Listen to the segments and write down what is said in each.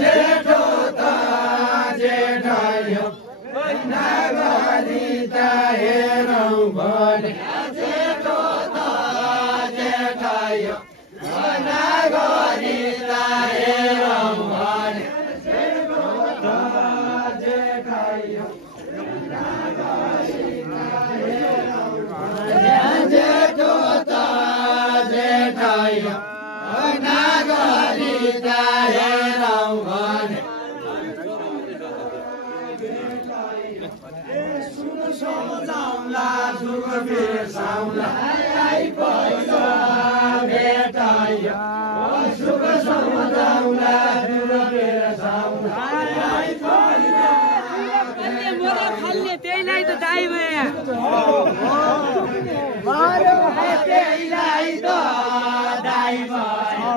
जेठो त जेठयो नगरी त हेरौँ भने जेठो त जेठयो नगरी त हेरौँ भने जेठो त जेठयो जेठो त जेठयो नगरी त हेरौँ भने सुख सम्झाउला सुख बिर्साउला आइपुग्छ भेटायो सुख सम्झाउला सुख बिर्साउला त्यहीलाई त दाइ भयो त्यहीलाई त दाइ भयो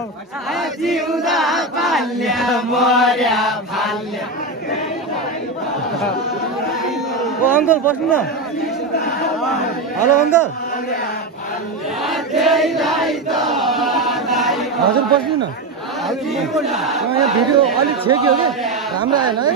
जिउँदा पाल्य मर्या फाल्य ओ अङ्कल बस्नु न हेलो अङ्कल हजुर बस्नु न यहाँ भिडियो अलिक छेक्यो कि राम्रो आएन है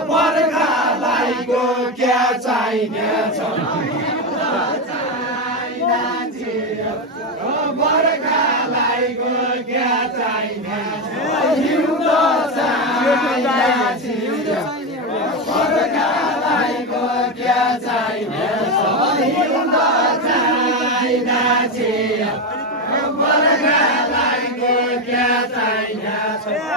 बर्खालाईको क्या चाहिने छ बर्खालाईको क्या चाहिने छ बर्खालाईको क्या चाहिने छ बर्खालाईको क्या चाहिने छ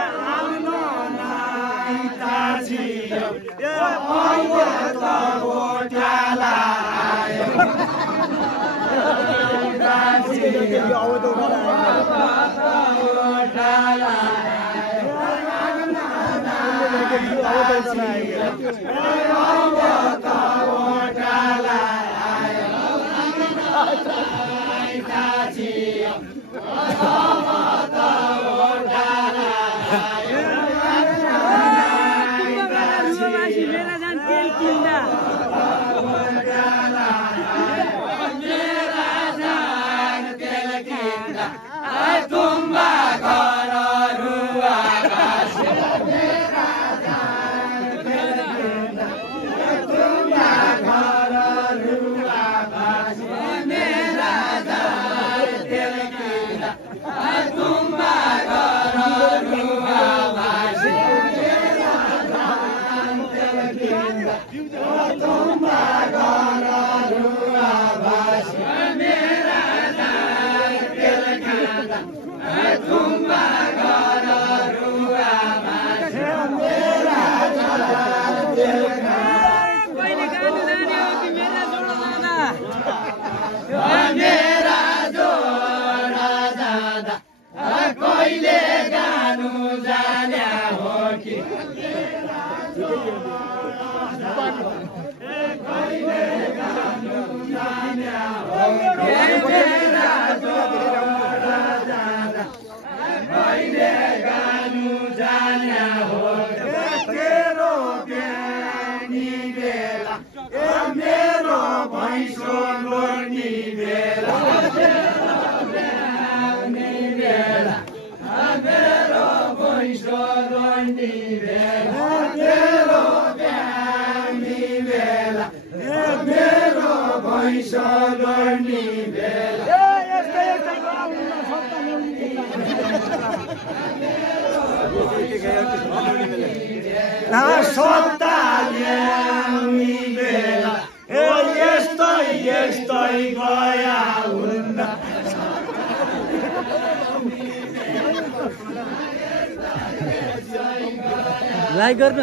लाइक गर्न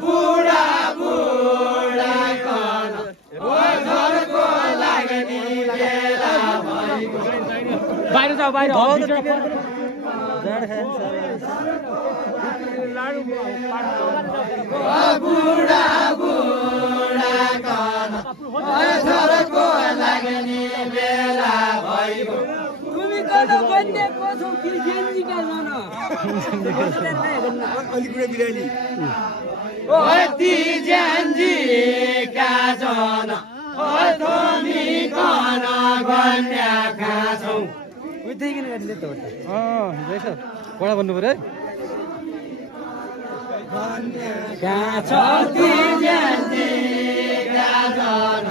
बुढा बुढा कन घरको लाग्ने बेला भइगयो बाहिर जाऊ बाहिर बुढा बुढा कन घरको लाग्ने बेला भइगयो তুমি কত বন্ধে কত কি জেনজি কা জানো अलिपुरा बिराली ती ज्यान्जी का जन धनी कन गन्या खाछौ उठेकिन गर्ने त हो रहेछ बडा भन्नु पर्यो ती ज्यान्जी का जन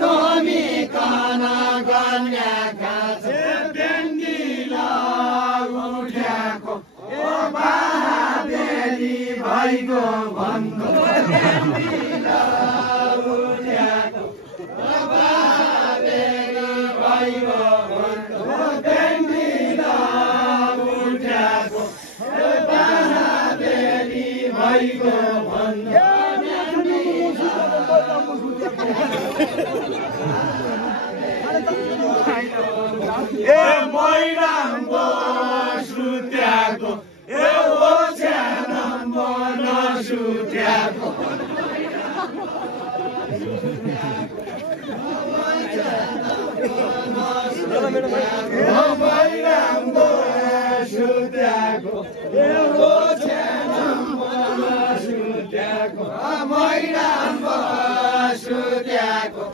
धनी कन गन्या खाछौ बेन्दिला उठ्याको महादेवी भइगो भन्नु बेन्दिला उठ्याको महादेवी भइगो भन्नु बेन्दिला उठ्याको महादेवी भइगो भन्नु ए मैराम्बो सुत्याको ए ओछ्यानम्बो नसुत्याको मैराम्बो सुत्याको ए ओछ्यानम्बो नसुत्याको मैराम्बो सुत्याको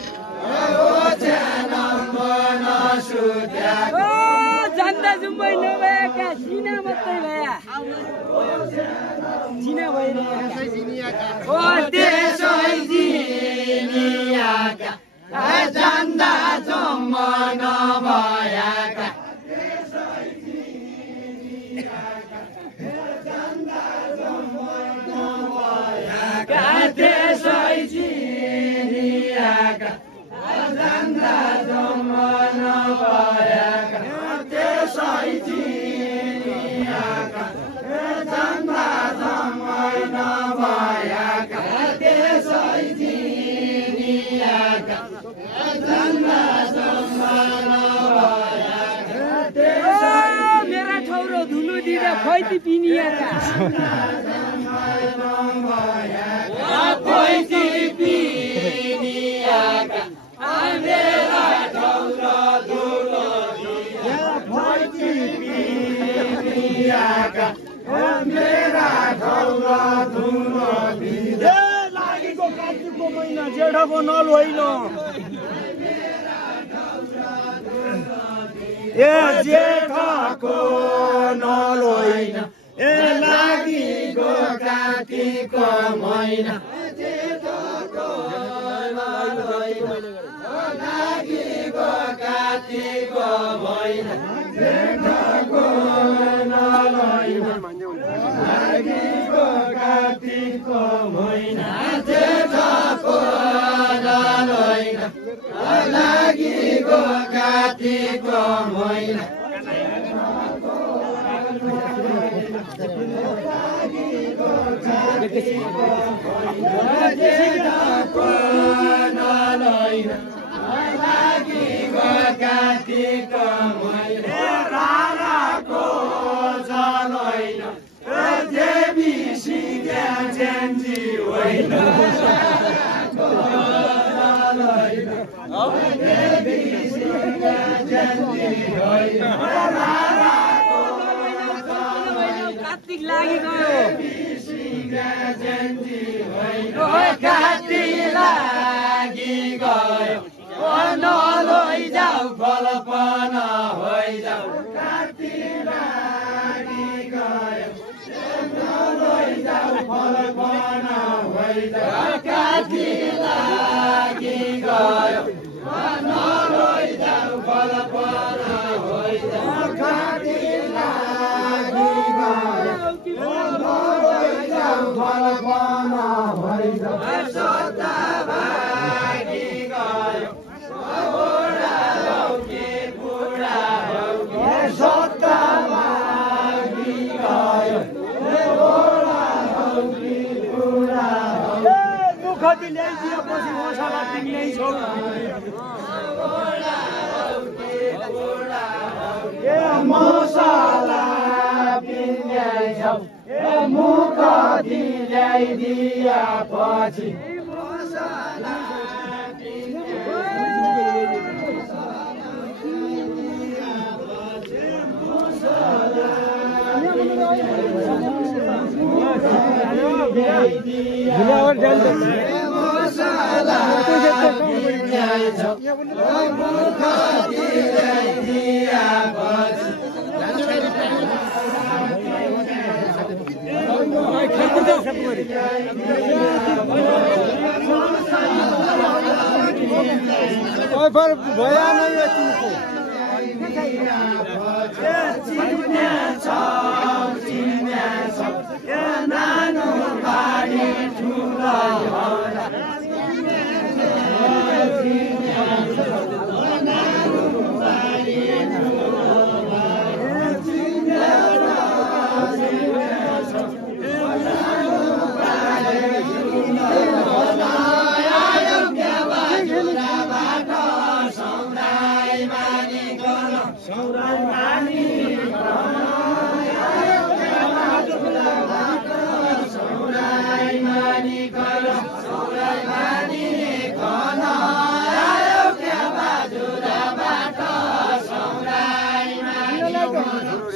जान्दा जुम्बै नभएका सिना मात्रै भया सिना भइरहेका त्यसै जिनियाका जान्दा जम्म नभएका त्यसै जिनियाका जान्दा जम्म नभएका त्यसै जिनियाका जान्दा जम्म नभएका त्यसै जिनियाका जान्दा जम्म नभएका मेरा ठौरो धुलो दिँदा खैती पिनिएका खैती पिनिएका मेरा ठौरो धुलो दिँदा खैती पिनिएका मेरा ठौरो धुलो दिँदा लागेको कार्तिकको महिना जेठको नल होइन ए जेठको नल होइन ए लागेको कार्तिकको महिना जेठको नल होइन लागेको कार्तिकको महिना जेठको नल होइन लागेको कार्तिकको महिना जेठको नल होइन लागेको कार्तिकको महिना जेठको नल होइन लागेको कार्तिकको महिना राराको जल होइन देवी सिंगा ज्यान्जी होइन देवी सिंगा ज्यान्जी होइन कार्तिक लागेको काटी लागि गयो नलै जाऊ फलपन होइजाऊ काटी लागि गयो नलै जाऊ फलपन होइजाऊ काटी लागि गयो नलै जाऊ फलपन होइजाऊ काटी लागि गयो नलै जाऊ फलपन होइजाऊ सता भागी गयो बुढा लौकी बुढा लौकी सता भागी गयो कति ल्याइदिएपछि मसला किन्ने छौ ए मसला किन्ने छौ ए मुख ल्याइदिएपछि भया नै यतिको नानो बारी ठुलो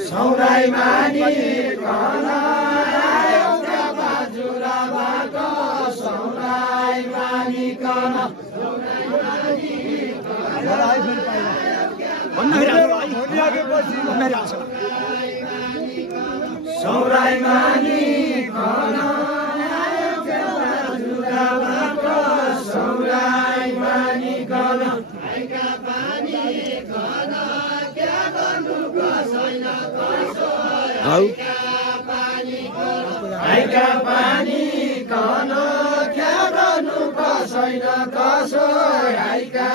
सौराई मानी कन आयो क्या बाजुराबाट सौराई मानी कन सौराई मानी कन आयो क्या बाजुराबाट सौराई मानी कन आइका पानी कन क्या गर्नु कसैन आइका पानी कन क्या गर्नु कसैन कसो आइका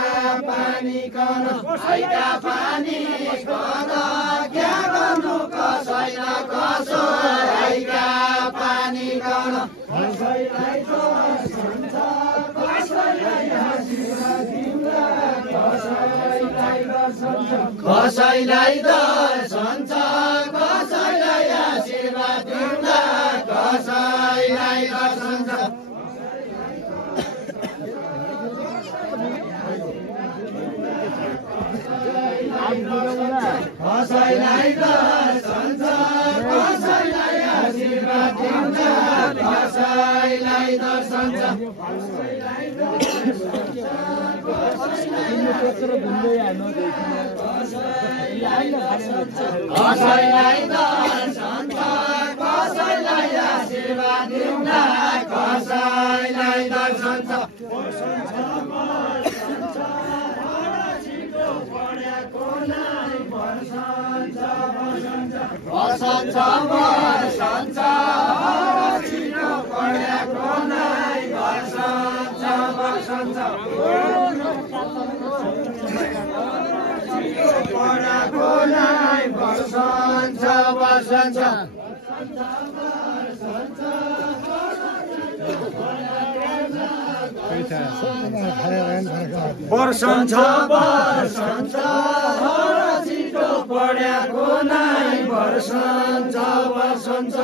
पानी कन आइका पानी कन क्या गर्नु कसैन कसो आइका पानी कन कसैलाई त सन्छ कसैलाई हाँसिरा दिउँला कसैलाई दर्शन्छ कसैलाई दर्शन्छ कसैलाई आशीर्वाद दिउँला कसैलाई दर्शन्छ कसैलाई दर्शन्छ कसैलाई आशीर्वाद दिउँला कसैलाई दर्शन्छ कसैलाई दर्शन्छ कसैलाई आशीर्वाद दिउँला कसैलाई दर्शन्छ बसन्छ बसन्छ छिटो पढेको नै बसन्छ बसन्छ छिटो पढेको नै बसन्छ बसन्छ वर्षन्छ वर्षन्छ छिटो पढेको नै वर्षन्छ वर्षन्छ